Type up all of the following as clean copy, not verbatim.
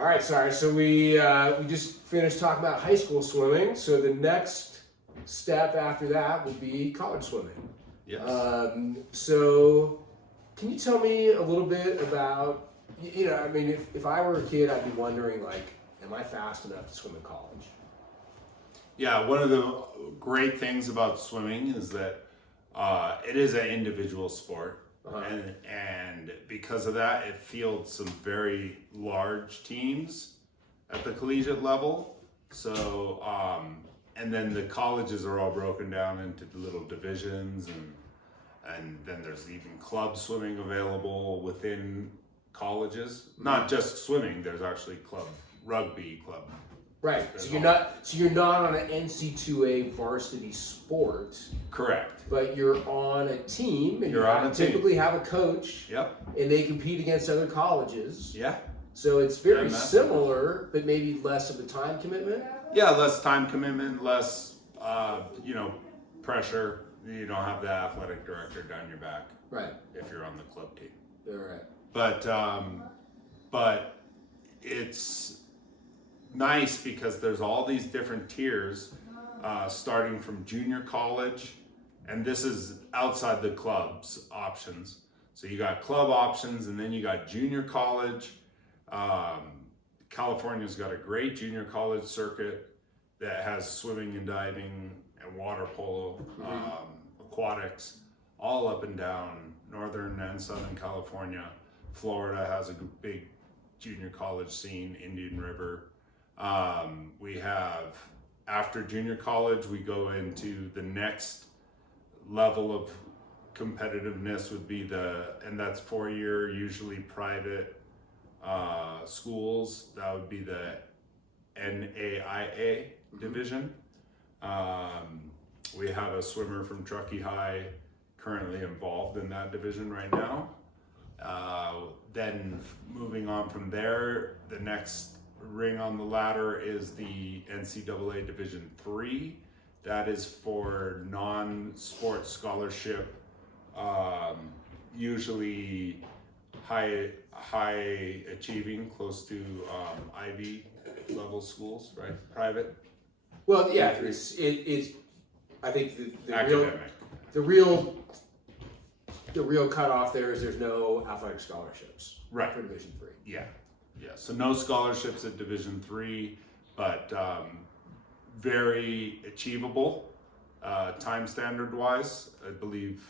All right, sorry. So we just finished talking about high school swimming. So the next step after that would be college swimming. Yes. So can you tell me a little bit about, I mean, if I were a kid, I'd be wondering, like, am I fast enough to swim in college? Yeah, one of the great things about swimming is that it is an individual sport. Uh-huh. And because of that, it fields some very large teams at the collegiate level. So, and then the colleges are all broken down into the little divisions, and then there's even club swimming available within colleges. Not just swimming. There's actually club rugby, club. Right. So you're not on an NC2A varsity sport. Correct. But you're on a team, and You're on a typically team. have a coach. Yep. And they compete against other colleges. Yeah. So it's very And similar, but maybe less of a time commitment. Yeah, less time commitment, less pressure. You don't have the athletic director down your back. Right. If you're on the club team. All right. But it's nice because there's all these different tiers, starting from junior college, and this is outside the club's options. So you got club options, and then you got junior college. California's got a great junior college circuit that has swimming and diving and water polo, aquatics, all up and down Northern and Southern California. Florida has a big junior college scene, Indian River. We have, after junior college, we go into the next level of competitiveness would be and that's 4-year, usually private schools. That would be the NAIA division. We have a swimmer from Truckee High currently involved in that division right now. Then moving on from there, the next ring on the ladder is the NCAA Division III. That is for non-sport scholarship, usually high achieving, close to Ivy level schools, right? Private. Well, yeah, it's. I think the academic. The real cutoff there is there's no athletic scholarships. Right. For Division III. Yeah. So no scholarships at Division III, but very achievable, time standard wise. I believe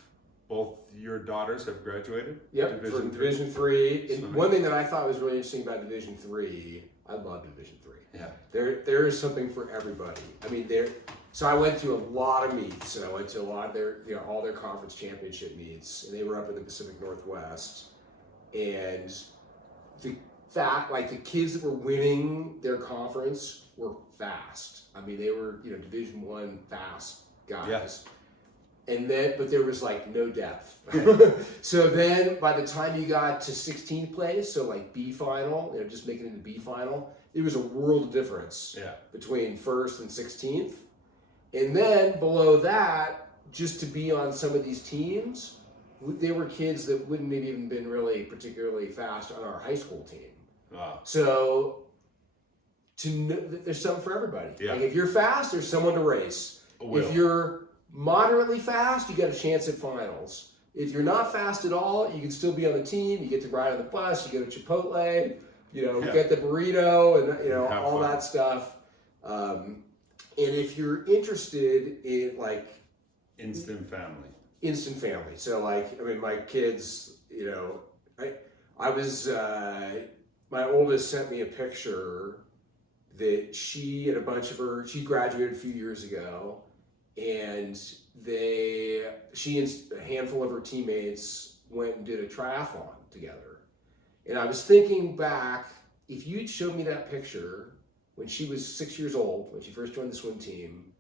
both your daughters have graduated. Yep, from Division III. And one thing that I thought was really interesting about Division III, I love Division III. Yeah. There is something for everybody. I mean, so I went to a lot of meets, and I went to a lot of their, all their conference championship meets, and they were up in the Pacific Northwest. And the kids that were winning their conference were fast. I mean, they were, Division I fast guys. Yes. And then, but there was like no depth. So then by the time you got to 16th place, so like B final, just making it to B final, it was a world of difference between first and 16th. And then below that, just to be on some of these teams, they were kids that wouldn't have even been really particularly fast on our high school team. Wow. So there's something for everybody. Yeah. Like if you're fast, there's someone to race. If you're moderately fast, you got a chance at finals. If you're not fast at all, you can still be on the team. You get to ride on the bus. You go to Chipotle. Get the burrito and all fun. that stuff. And if you're interested in like instant family. So my kids, I was my oldest sent me a picture that she and she graduated a few years ago. And she and a handful of her teammates went and did a triathlon together. And I was thinking back, if you'd showed me that picture when she was 6 years old, when she first joined the swim team,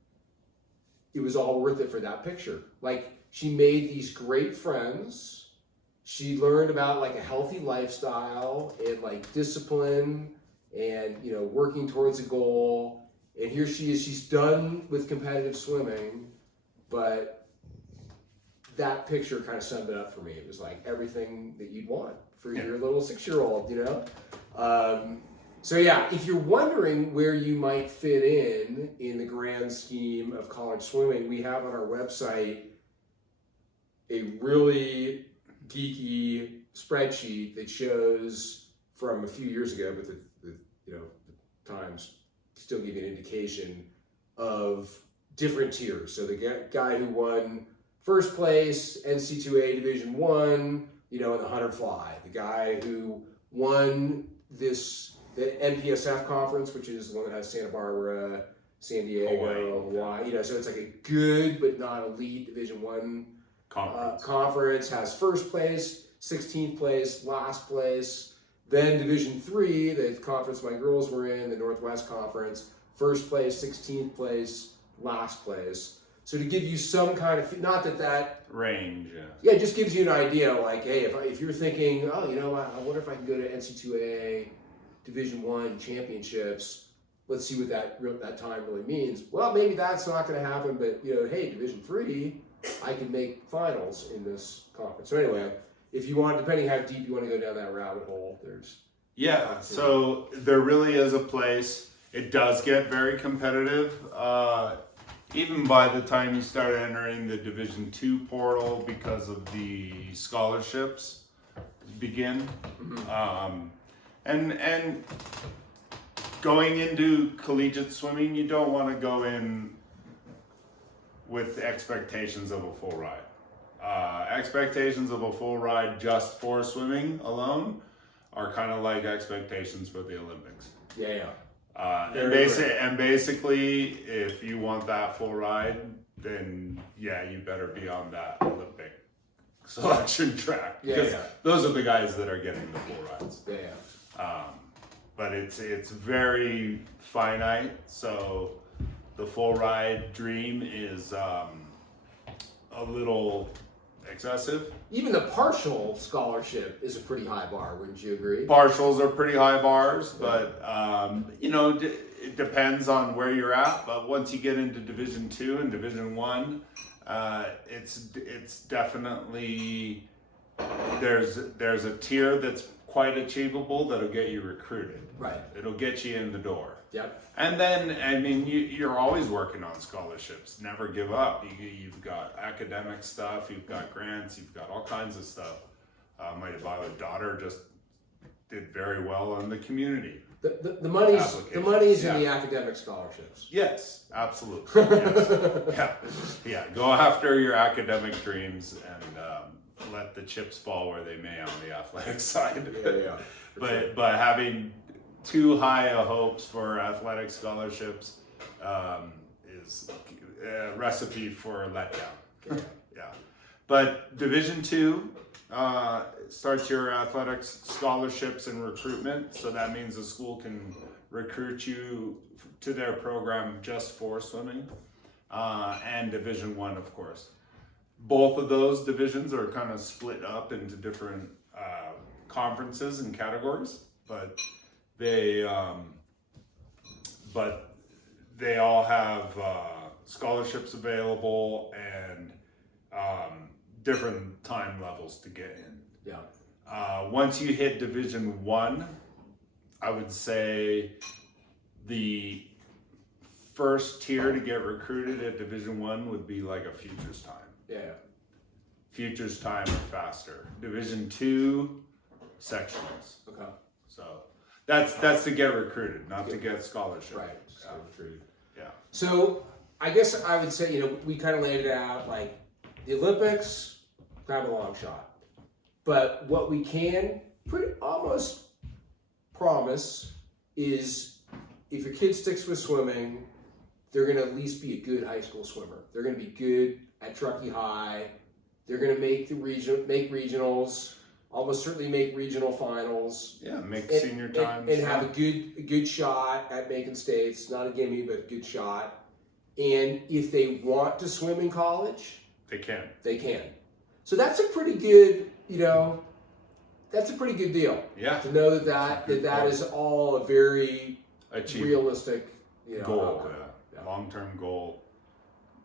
it was all worth it for that picture. Like, she made these great friends. She learned about like a healthy lifestyle and like discipline and, working towards a goal. And here she is, she's done with competitive swimming, but that picture kind of summed it up for me. It was like everything that you'd want for your little 6-year-old, So yeah, if you're wondering where you might fit in the grand scheme of college swimming, we have on our website a really geeky spreadsheet that shows from a few years ago, but the the times still give you an indication of different tiers. So the guy who won first place NC2A Division One, in the 100 fly, the guy who won the NPSF conference, which is the one that has Santa Barbara, San Diego, Hawaii. So it's like a good but not elite Division One conference. Has first place, 16th place, last place. Then Division Three, the conference my girls were in, the Northwest Conference, first place, 16th place, last place. So to give you some kind of, not that range, yeah, it just gives you an idea. Like, hey, if you're thinking, I wonder if I can go to NC2A Division One championships. Let's see what that time really means. Well, maybe that's not going to happen, but hey, Division Three, I can make finals in this conference. So anyway, if you want, depending how deep you want to go down that rabbit hole, there's So there really is a place. It does get very competitive. Even by the time you start entering the Division Two portal, because of the scholarships begin, and going into collegiate swimming, you don't want to go in with expectations of a full ride. Expectations of a full ride just for swimming alone are kind of like expectations for the Olympics. And basically, if you want that full ride, then you better be on that Olympic selection track, because those are the guys that are getting the full rides. But it's very finite, so the full ride dream is a little excessive. Even the partial scholarship is a pretty high bar, wouldn't you agree? Partials are pretty high bars, but it depends on where you're at. But once you get into Division Two and Division One, it's definitely there's a tier that's quite achievable that'll get you recruited. Right. It'll get you in the door. Yep. And then, you're always working on scholarships. Never give up. You've got academic stuff, you've got grants, you've got all kinds of stuff. My daughter just did very well on the community. The money's in the academic scholarships. Yes, absolutely. Yes. Go after your academic dreams and let the chips fall where they may on the athletic side. But having too high of hopes for athletic scholarships is a recipe for letdown. But Division Two starts your athletics scholarships and recruitment. So that means the school can recruit you to their program just for swimming. And Division One, of course. Both of those divisions are kind of split up into different conferences and categories, but they all have scholarships available and different time levels to get in. Once you hit Division One, I would say the first tier to get recruited at Division One would be like a futures time. Futures time or faster. Division Two, sectionals. Okay. So that's to get recruited, not to get scholarship. Right. Recruited. So I guess I would say, we kind of laid it out, like the Olympics, kind of a long shot. But what we can almost promise is if your kid sticks with swimming, they're going to at least be a good high school swimmer. They're going to be good at Truckee High. They're going to make regionals. Almost certainly make regional finals. Make senior times. And have a good shot at making states. Not a gimme, but a good shot. And if they want to swim in college, they can. They can. So that's a pretty good, that's a pretty good deal. To know that is all a very realistic goal. Long-term goal.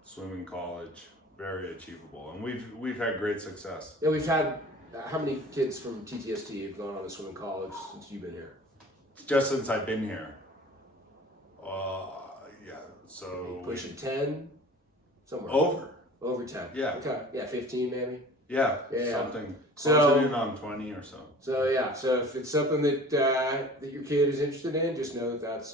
Swimming college, very achievable, and we've had great success. We've had. How many kids from TTST have gone on to swim in college since you've been here? just since I've been here. Yeah, so Pushing 10, somewhere over 10. Yeah. Okay. Yeah, 15 maybe. Yeah, Yeah. something So- closer to around 20 or so. So yeah, so if it's something that that your kid is interested in, just know that that's